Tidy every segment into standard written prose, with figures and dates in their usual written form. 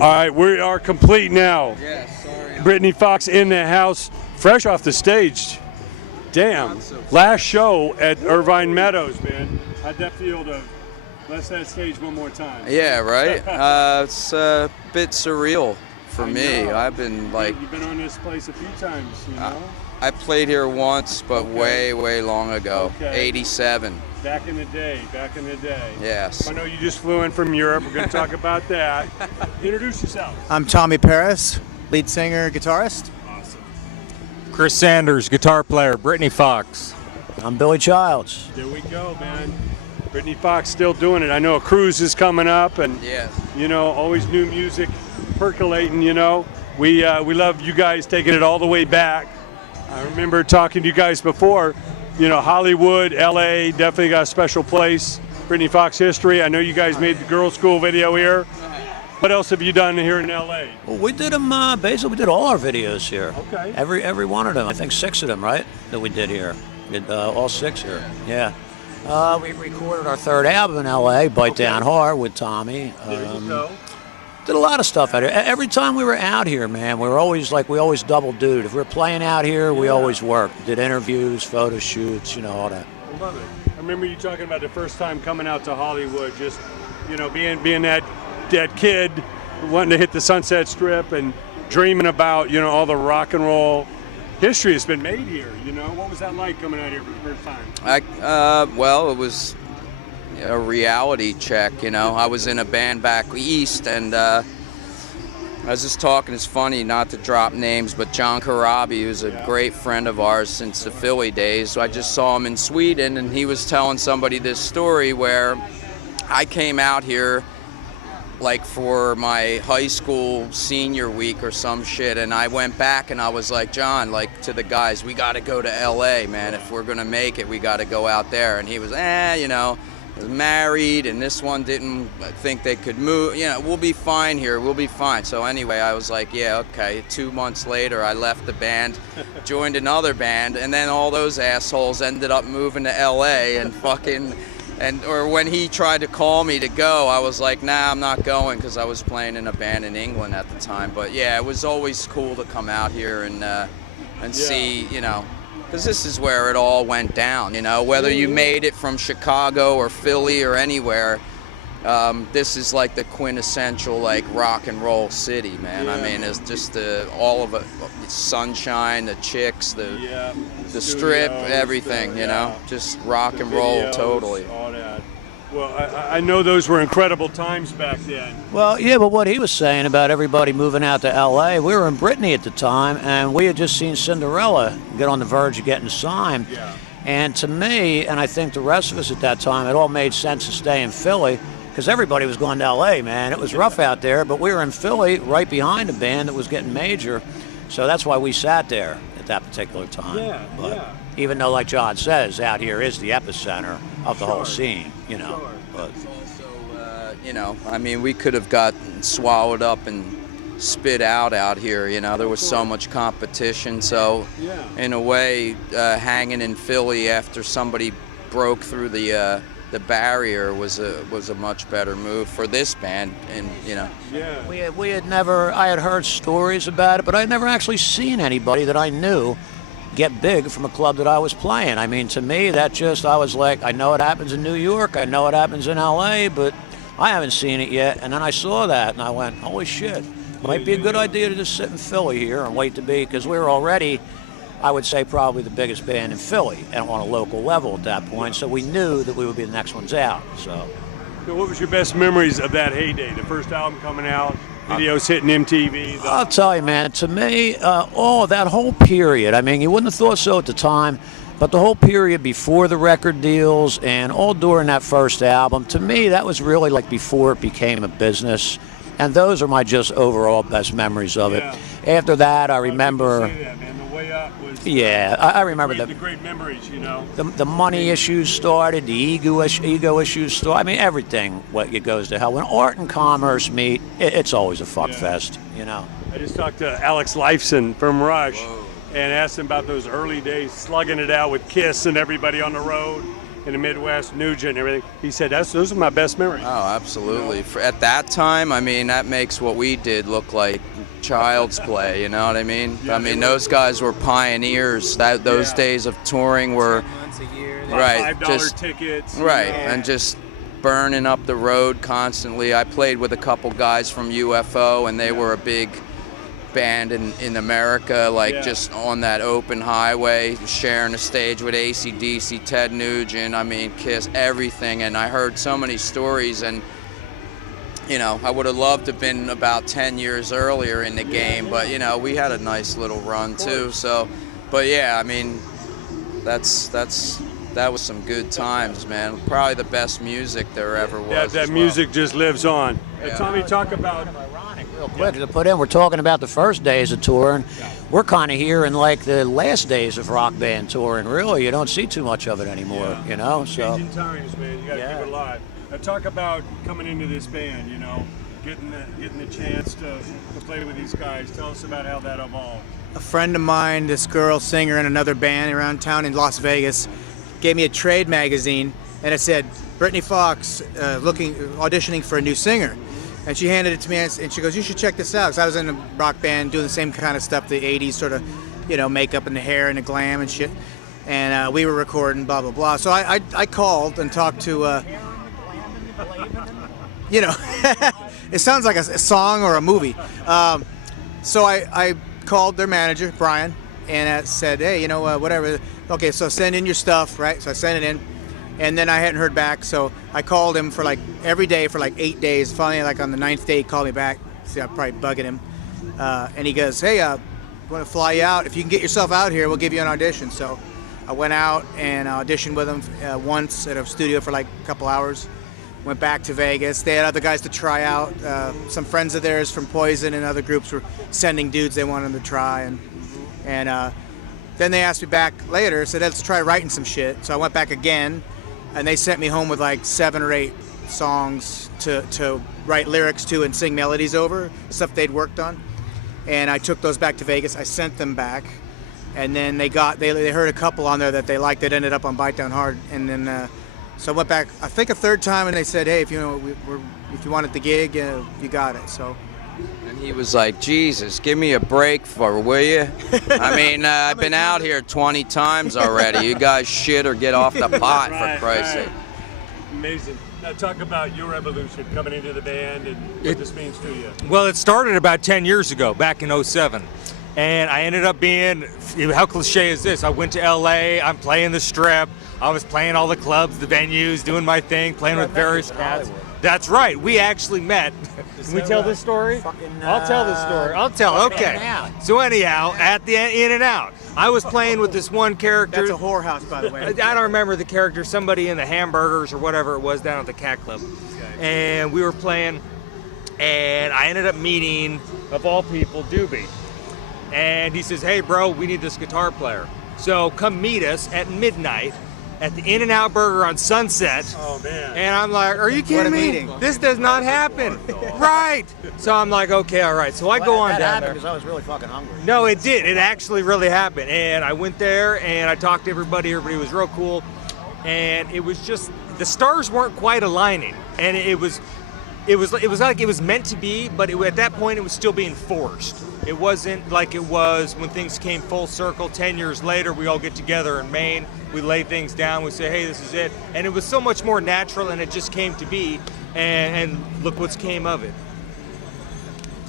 All right, we are complete now. Yeah, sorry. BRITNY FOX in the house, fresh off the stage. Damn. Last show at Irvine Meadows, man. How'd that feel to bless that stage one more time? Yeah, right? It's a bit surreal for me. I've been like... You've been on this place a few times, you know? I played here once, but way long ago. Okay. 87. Back in the day, Yes. I know you just flew in from Europe. We're going to talk about that. Introduce yourself. I'm Tommy Paris, lead singer, guitarist. Awesome. Chris Sanders, guitar player, BRITNY FOX. I'm Billy Childs. There we go, man. BRITNY FOX still doing it. I know a cruise is coming up, and Yes. you know, always new music percolating. You know, we love you guys taking it all the way back. I remember talking to you guys before. You know, Hollywood, LA, definitely got a special place. BRITNY FOX history. I know you guys made the GirlsSchool video here. What else have you done here in LA? Well, we did them, basically we did all our videos here. Okay. Every one of them. I think 6 of them, right, that we did here. Did all 6 here. Yeah. We recorded our 3rd album in LA, Bite Down Hard, with Tommy. There you go. Did a lot of stuff out here. Every time we were out here, man, we always double duty. If we were playing out here, we always worked. Did interviews, photo shoots, you know, all that. I love it. I remember you talking about the first time coming out to Hollywood, just, you know, being that kid wanting to hit the Sunset Strip and dreaming about, you know, all the rock and roll history that's been made here. You know, what was that like coming out here for the first time? Well, it was a reality check, you know. I was in a band back east, and I was just talking, it's funny not to drop names, but John Karabi, who's a great friend of ours since the Philly days. So I just saw him in Sweden, and he was telling somebody this story where I came out here like for my high school senior week or some shit, and I went back and I was like, John, like to the guys, we got to go to LA, man. If we're gonna make it, we got to go out there. And he was, you know, was married, and this one didn't think they could move. You know, we'll be fine here, we'll be fine. So anyway, I was like, yeah, okay. 2 months later, I left the band, joined another band, and then all those assholes ended up moving to LA and fucking, or when he tried to call me to go, I was like, nah, I'm not going, because I was playing in a band in England at the time. But yeah, it was always cool to come out here and see, you know, because this is where it all went down, you know, whether you made it from Chicago or Philly or anywhere, this is like the quintessential like rock and roll city, man. I mean, it's just all of it, sunshine, the chicks, the strip, everything, you know, just rock and roll, videos, totally. All that. Well, I know those were incredible times back then. Well, yeah, but what he was saying about everybody moving out to L.A., we were in Brittany at the time, and we had just seen Cinderella get on the verge of getting signed. Yeah. And to me, and I think the rest of us at that time, it all made sense to stay in Philly, because everybody was going to L.A., man. It was rough out there, but we were in Philly right behind a band that was getting major, so that's why we sat there at that particular time. Yeah, but even though, like John says, out here is the epicenter of the whole scene, you know. But It's also, you know, I mean, we could have gotten swallowed up and spit out here, you know. There was so much competition, so in a way, hanging in Philly after somebody broke through the barrier was a much better move for this band, and you know. Yeah. We had never, I had heard stories about it, but I had never actually seen anybody that I knew get big from a club that I was playing. I mean, to me, that just, I was like, I know it happens in New York, I know it happens in LA, but I haven't seen it yet. And then I saw that and I went, holy shit, might be a good idea to just sit in Philly here and wait to be, because we were already, I would say, probably the biggest band in Philly and on a local level at that point. So we knew that we would be the next ones out. So what was your best memories of that heyday? The first album coming out, videos hitting MTV. I'll tell you, man, to me, that whole period, I mean, you wouldn't have thought so at the time, but the whole period before the record deals and all during that first album, to me, that was really like before it became a business. And those are my just overall best memories of it. After that, I remember... I remember the great memories, you know. The money issues started, the ego issues started. I mean, everything it goes to hell. When art and commerce meet, it's always a fuck fest, you know. I just talked to Alex Lifeson from Rush and asked him about those early days, slugging it out with Kiss and everybody on the road. in the Midwest, Nugent and everything. He said those are my best memories. Oh, absolutely. At that time, I mean, that makes what we did look like child's play. You know what I mean? Yeah, I mean, those guys were pioneers. Those days of touring were right. $5 tickets. Right, and just burning up the road constantly. I played with a couple guys from UFO, and they were a big band in America, like just on that open highway, sharing a stage with AC/DC, Ted Nugent, I mean, Kiss, everything. And I heard so many stories, and you know, I would have loved to have been about 10 years earlier in the game, but you know, we had a nice little run too. So, but yeah, I mean, that was some good times, man. Probably the best music there ever was. That music just lives on. Yeah. Tommy, talk about. Real quick to put in, we're talking about the first days of touring. We're kind of here in like the last days of rock band touring. Really, you don't see too much of it anymore, you know. So Changing times, man. You got to keep it alive. Now talk about coming into this band. You know, getting the chance to play with these guys. Tell us about how that evolved. A friend of mine, this girl singer in another band around town in Las Vegas, gave me a trade magazine, and it said BRITNY FOX auditioning for a new singer. And she handed it to me, and she goes, "You should check this out." Because I was in a rock band doing the same kind of stuff, the 80s sort of, you know, makeup and the hair and the glam and shit. And we were recording, blah, blah, blah. So I called and talked to, you know, it sounds like a song or a movie. So I called their manager, Brian, and said, "Hey, you know, whatever. Okay, so send in your stuff," right? So I sent it in. And then I hadn't heard back, so I called him for like every day for like 8 days. Finally, like on the 9th day, he called me back. See, I'm probably bugging him. And he goes, "Hey, I want to fly you out. If you can get yourself out here, we'll give you an audition." So I went out and auditioned with him once at a studio for like a couple hours. Went back to Vegas. They had other guys to try out. Some friends of theirs from Poison and other groups were sending dudes they wanted to try. And then they asked me back later, said, "Let's try writing some shit." So I went back again. And they sent me home with like 7 or 8 songs to write lyrics to and sing melodies over, stuff they'd worked on. And I took those back to Vegas. I sent them back, and then they heard a couple on there that they liked that ended up on Bite Down Hard. And then so I went back, I think a third time, and they said, "Hey, if you wanted the gig, you got it." So. And he was like, "Jesus, give me a break, will you? I mean, I've been out here 20 times already. You guys shit or get off the pot, for Christ's sake." Amazing. Now talk about your evolution coming into the band and what this means to you. Well, it started about 10 years ago, back in '07. And I ended up being, how cliche is this? I went to LA, I'm playing the Strip, I was playing all the clubs, the venues, doing my thing, playing with various cats. That's right, we actually met. Can we tell this story? I'll tell this story. I'll tell, okay. So anyhow, at the In and Out, I was playing with this one character. That's a whorehouse, by the way. I don't remember the character, somebody in the hamburgers or whatever it was down at the Cat Club. And we were playing, and I ended up meeting, of all people, Doobie. And he says, "Hey bro, we need this guitar player. So come meet us at midnight at the In and Out Burger on Sunset." Oh man. And I'm like, "Are you kidding me? This does not happen." Right. So I'm like, "Okay, all right." So I go on down there. because I was really fucking hungry. No, it did. It actually really happened. And I went there and I talked to everybody. Everybody was real cool. And it was just, the stars weren't quite aligning. And it was like it was meant to be, but at that point it was still being forced. It wasn't like it was when things came full circle 10 years later. We all get together in Maine, we lay things down, we say, "Hey, this is it." And it was so much more natural, and it just came to be, and look what's came of it.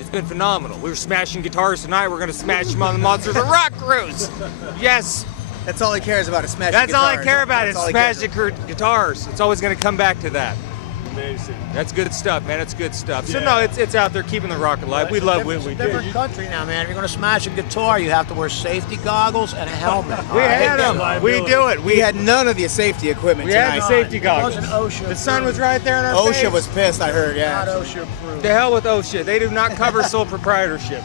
It's been phenomenal. We were smashing guitars tonight. We're going to smash them on the Monsters of Rock cruise. Yes. That's all he cares about is smashing That's guitars. all I care about is smashing guitars. It's always going to come back to that. Amazing. That's good stuff, man. It's good stuff. So no, it's out there keeping the rock alive. We love what we do. Different country now, man. If you're going to smash a guitar, you have to wear safety goggles and a helmet. We had them. We do it. We had none of the safety equipment We tonight. had the safety goggles. Wasn't OSHA The sun was right there in our face. OSHA was pissed, I heard, yeah. not OSHA approved. The hell with OSHA. They do not cover sole proprietorships.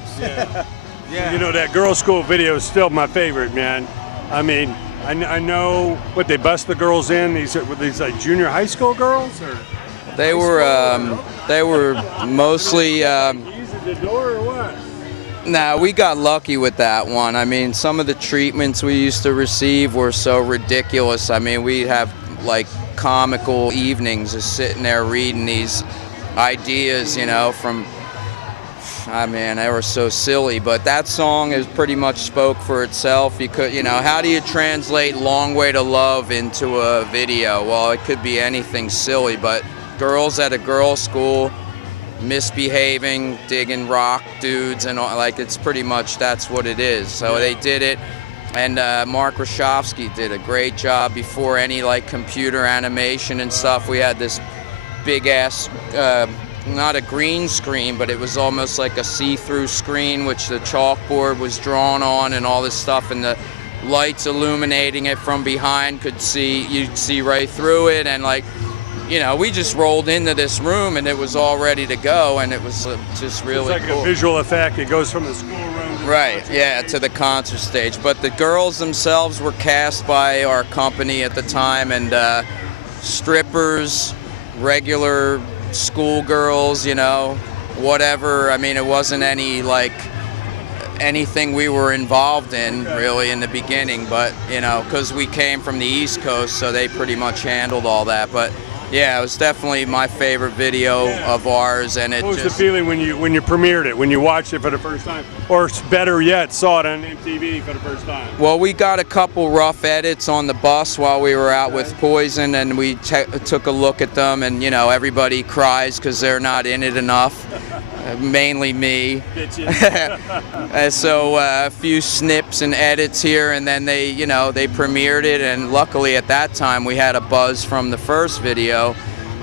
Yeah. You know, that GirlsSchool video is still my favorite, man. I mean, I know what they bust the girls in. These like junior high school girls, or They were mostly. easy the door or what? Nah, we got lucky with that one. I mean, some of the treatments we used to receive were so ridiculous. I mean, we'd have like comical evenings, just sitting there reading these ideas, you know, from, I mean, they were so silly, but that song is pretty much spoke for itself. You could, you know, how do you translate Long Way to Love into a video? Well, it could be anything silly, but girls at a girls' school misbehaving, digging rock dudes, and all, like, it's pretty much, that's what it is. So they did it, and Mark Rashofsky did a great job. Before any like computer animation and stuff, we had this big ass, not a green screen, but it was almost like a see-through screen, which the chalkboard was drawn on and all this stuff, and the lights illuminating it from behind you'd see right through it. And like, you know, we just rolled into this room and it was all ready to go, and it was just really it's like cool. a visual effect. It goes from the schoolroom to Right, yeah, to the concert stage. But the girls themselves were cast by our company at the time, and strippers, regular schoolgirls, you know, whatever. I mean, it wasn't anything we were involved in really in the beginning, but, you know, because we came from the East Coast, so they pretty much handled all that. But yeah, it was definitely my favorite video of ours, and it What was just, the feeling when you premiered it, when you watched it for the first time, or better yet, saw it on MTV for the first time? Well, we got a couple rough edits on the bus while we were out with Poison, and we took a look at them, and, you know, everybody cries because they're not in it enough. Mainly me. And so a few snips and edits here, and then they, you know, they premiered it, and luckily at that time we had a buzz from the first video,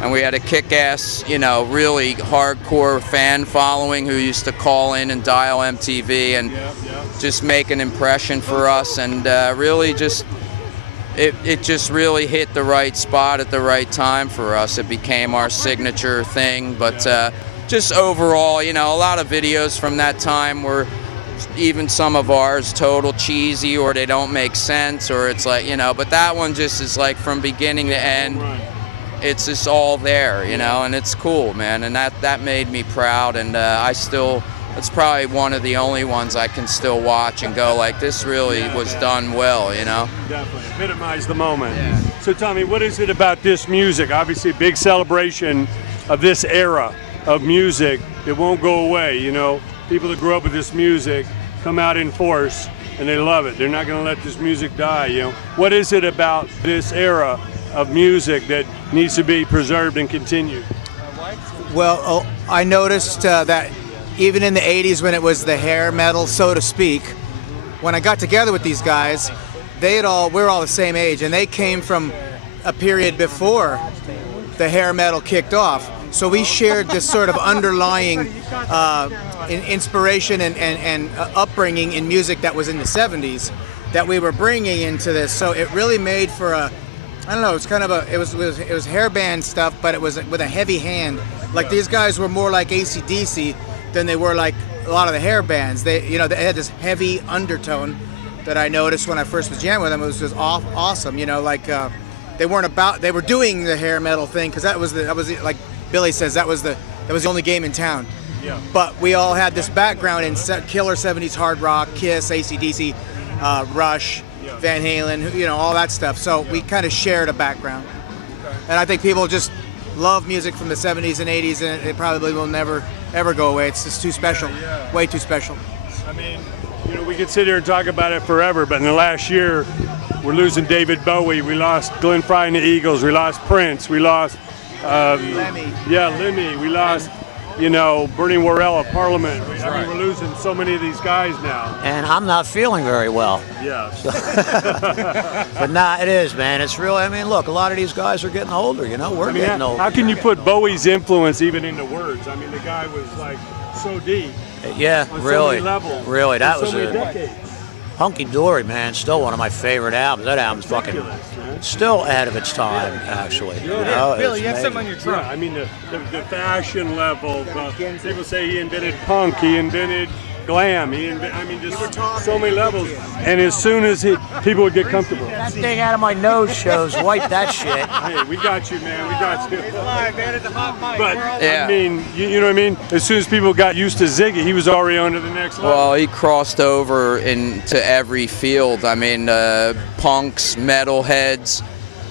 and we had a kick-ass, you know, really hardcore fan following who used to call in and dial MTV and just make an impression for us, and really just it just really hit the right spot at the right time for us. It became our signature thing, but just overall, you know, a lot of videos from that time were, even some of ours, total cheesy, or they don't make sense, or it's like, you know, but that one just is like from beginning to end, it's just all there, you know, and it's cool, man, and that made me proud, and it's probably one of the only ones I can still watch and go like, this really was done well, you know? Definitely, epitomize the moment. So Tommy, what is it about this music? Obviously, big celebration of this era of music. It won't go away, you know. People that grew up with this music come out in force, and they love it. They're not going to let this music die, you know. What is it about this era of music that needs to be preserved and continued? Well, I noticed that even in the 80s, when it was the hair metal, so to speak, when I got together with these guys, we're all the same age, and they came from a period before the hair metal kicked off. So we shared this sort of underlying inspiration and upbringing in music that was in the 70s that we were bringing into this. So it really made for I don't know, it's kind of it was hairband stuff, but it was with a heavy hand. Like, these guys were more like AC/DC than they were like a lot of the hair bands. They had this heavy undertone that I noticed when I first was jamming with them. It was just awesome, you know, like they were doing the hair metal thing, because that was like Billy says, that was the only game in town. Yeah. But we all had this background in killer 70s hard rock, Kiss, AC/DC, Rush, Van Halen, you know, all that stuff. So we kind of shared a background. And I think people just love music from the 70s and 80s, and it probably will never, ever go away. It's just too special, way too special. I mean, you know, we could sit here and talk about it forever, but in the last year, we're losing David Bowie. We lost Glenn Frey and the Eagles. We lost Prince. We lost Lemmy. Yeah, Lemmy. We lost, you know, Bernie Worrell of Parliament. I mean, we're losing so many of these guys now. And I'm not feeling very well. Yeah. But nah, it is, man. It's really, I mean, look, a lot of these guys are getting older, you know? We're getting older. How can you put Bowie's influence even into words? I mean, the guy was like so deep. Yeah, on really. So many levels, really, that was so many a decades. Hunky Dory, man. Still one of my favorite albums. That album's fucking still ahead of its time, actually. You know, Billy, you have something on your trunk. Yeah, I mean, the fashion level. People say he invented punk. He invented glam. I mean, just so many levels. And as soon as people would get comfortable. That thing out of my nose shows. Wipe that shit. Hey, we got you, man. We got you. It's live, man. It's a hot mic. But, Yeah. I mean, you know what I mean? As soon as people got used to Ziggy, he was already on to the next level. Well, he crossed over into every field. I mean, punks, metalheads,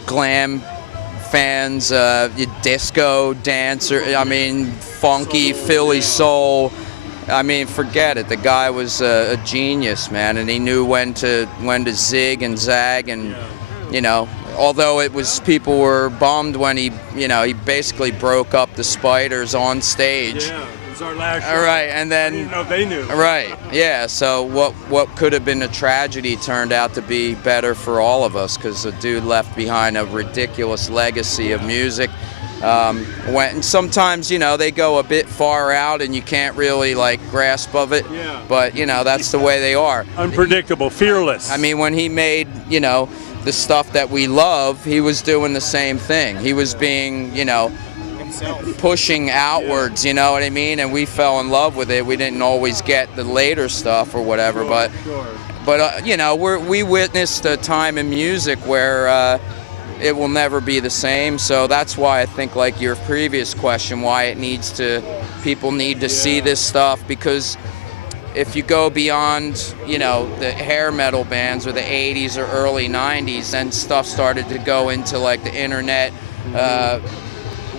glam fans, disco dancer. I mean, funky Philly soul. I mean, forget it. The guy was a genius, man, and he knew when to zig and zag, and you know. Although it was, people were bummed when he basically broke up the Spiders on stage. Yeah, it was our last show. All right, and then I didn't know they knew. Right, yeah. So what could have been a tragedy turned out to be better for all of us, because the dude left behind a ridiculous legacy of music. And sometimes, they go a bit far out and you can't really like grasp of it. Yeah. But that's the way they are. Unpredictable, fearless. I mean, when he made the stuff that we love, he was doing the same thing. He was being pushing outwards, you know what I mean? And we fell in love with it. We didn't always get the later stuff or whatever, but we witnessed a time in music where it will never be the same. So that's why I think, like your previous question, why people need to see this stuff, because if you go beyond, the hair metal bands or the 80s or early 90s, then stuff started to go into like the internet,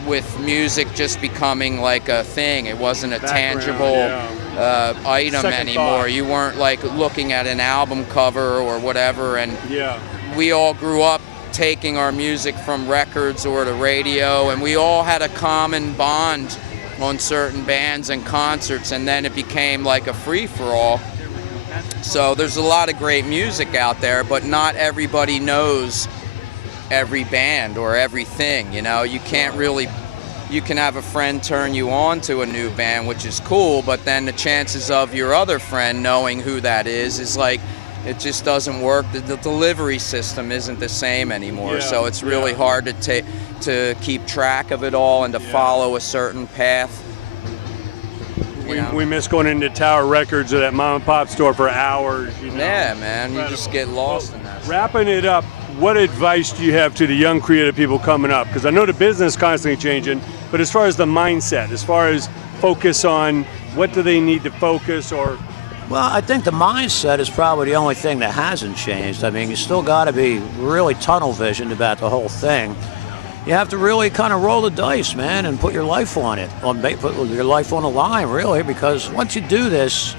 with music just becoming like a thing. It wasn't a tangible item anymore. You weren't like looking at an album cover or whatever, and we all grew up taking our music from records or the radio, and we all had a common bond on certain bands and concerts, and then it became like a free-for-all. So there's a lot of great music out there, but not everybody knows every band or everything. You can't really, you can have a friend turn you on to a new band, which is cool, but then the chances of your other friend knowing who that is like, it just doesn't work. The delivery system isn't the same anymore, so it's really hard to keep track of it all and to follow a certain path. We miss going into Tower Records or that mom and pop store for hours. Yeah, man, you just get lost in that. Wrapping it up, what advice do you have to the young creative people coming up? Because I know the business is constantly changing, but as far as the mindset, as far as focus on what do they need to focus or... Well, I think the mindset is probably the only thing that hasn't changed. I mean, you still got to be really tunnel visioned about the whole thing. You have to really kind of roll the dice, man, and put your life on it, put your life on the line, really, because once you do this,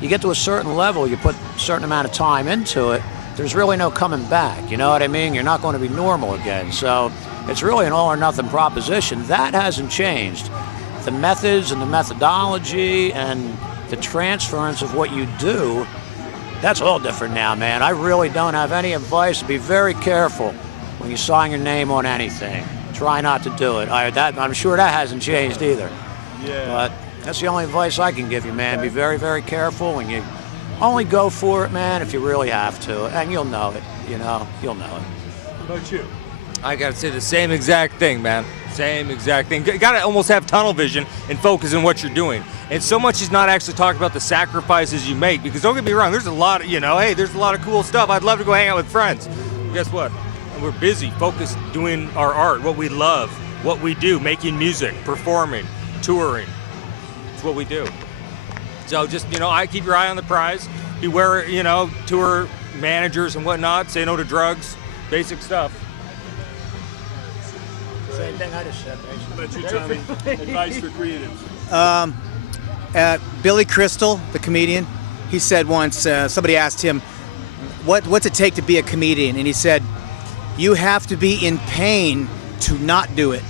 you get to a certain level, you put a certain amount of time into it, there's really no coming back, you know what I mean? You're not going to be normal again, so it's really an all or nothing proposition. That hasn't changed. The methods and the methodology and the transference of what you do, that's all different now, man. I really don't have any advice. Be very careful when you sign your name on anything. Try not to do it. I'm sure that hasn't changed either. Yeah. But that's the only advice I can give you, man. Be very, very careful, and you only go for it, man, if you really have to, and you'll know it. You'll know it. How about you? I gotta say the same exact thing, man. Same exact thing. You gotta almost have tunnel vision and focus on what you're doing. And so much is not actually talking about the sacrifices you make, because don't get me wrong, there's a lot of, hey, there's a lot of cool stuff. I'd love to go hang out with friends. But guess what? We're busy, focused, doing our art, what we love, what we do, making music, performing, touring. It's what we do. So just, I keep your eye on the prize. Beware, tour managers and whatnot. Say no to drugs, basic stuff. Same thing I just said. How about you, Tommy? Advice for creatives. Billy Crystal, the comedian, he said once, somebody asked him, what's it take to be a comedian? And he said, you have to be in pain to not do it,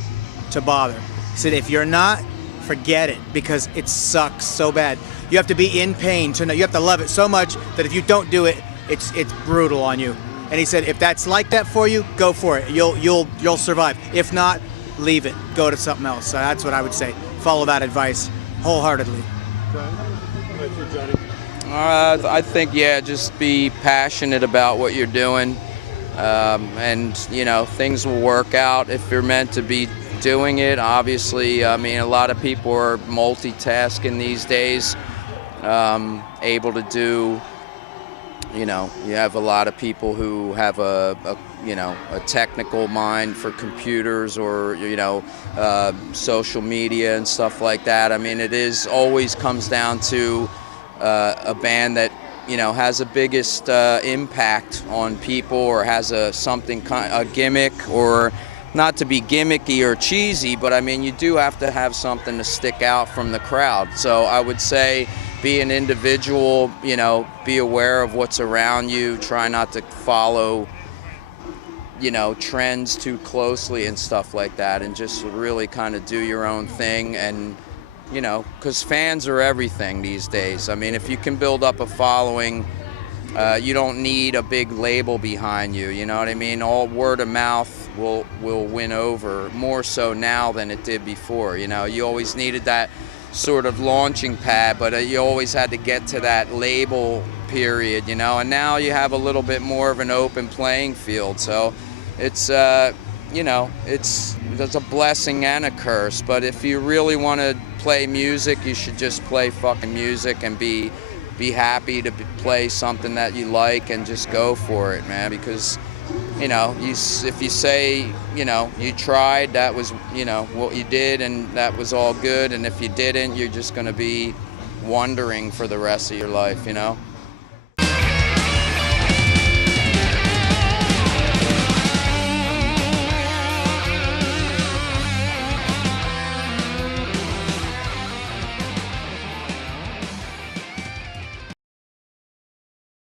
to bother. He said, if you're not, forget it, because it sucks so bad. You have to be in pain to know. You have to love it so much that if you don't do it, it's brutal on you. And he said, if that's like that for you, go for it. You'll survive. If not, leave it. Go to something else. So that's what I would say. Follow that advice wholeheartedly. I think, just be passionate about what you're doing, and things will work out if you're meant to be doing it. Obviously, I mean, a lot of people are multitasking these days, able to do. You have a lot of people who have a technical mind for computers or, social media and stuff like that. I mean, always comes down to a band that, has the biggest impact on people or has a gimmick or not to be gimmicky or cheesy, but I mean, you do have to have something to stick out from the crowd. So I would say be an individual, you know, be aware of what's around you, try not to follow, you know, trends too closely and stuff like that, and just really kind of do your own thing. And, you know, because fans are everything these days. I mean, if you can build up a following, you don't need a big label behind you, you know what I mean? All word of mouth will win over, more so now than it did before. You know, you always needed that sort of launching pad, but you always had to get to that label period, you know, and now you have a little bit more of an open playing field. So it's, you know, there's a blessing and a curse, but if you really want to play music, you should just play fucking music and be happy to play something that you like and just go for it, man, because, you know, if you say, you know, you tried, that was, you know, what you did, and that was all good, and if you didn't, you're just going to be wondering for the rest of your life, you know?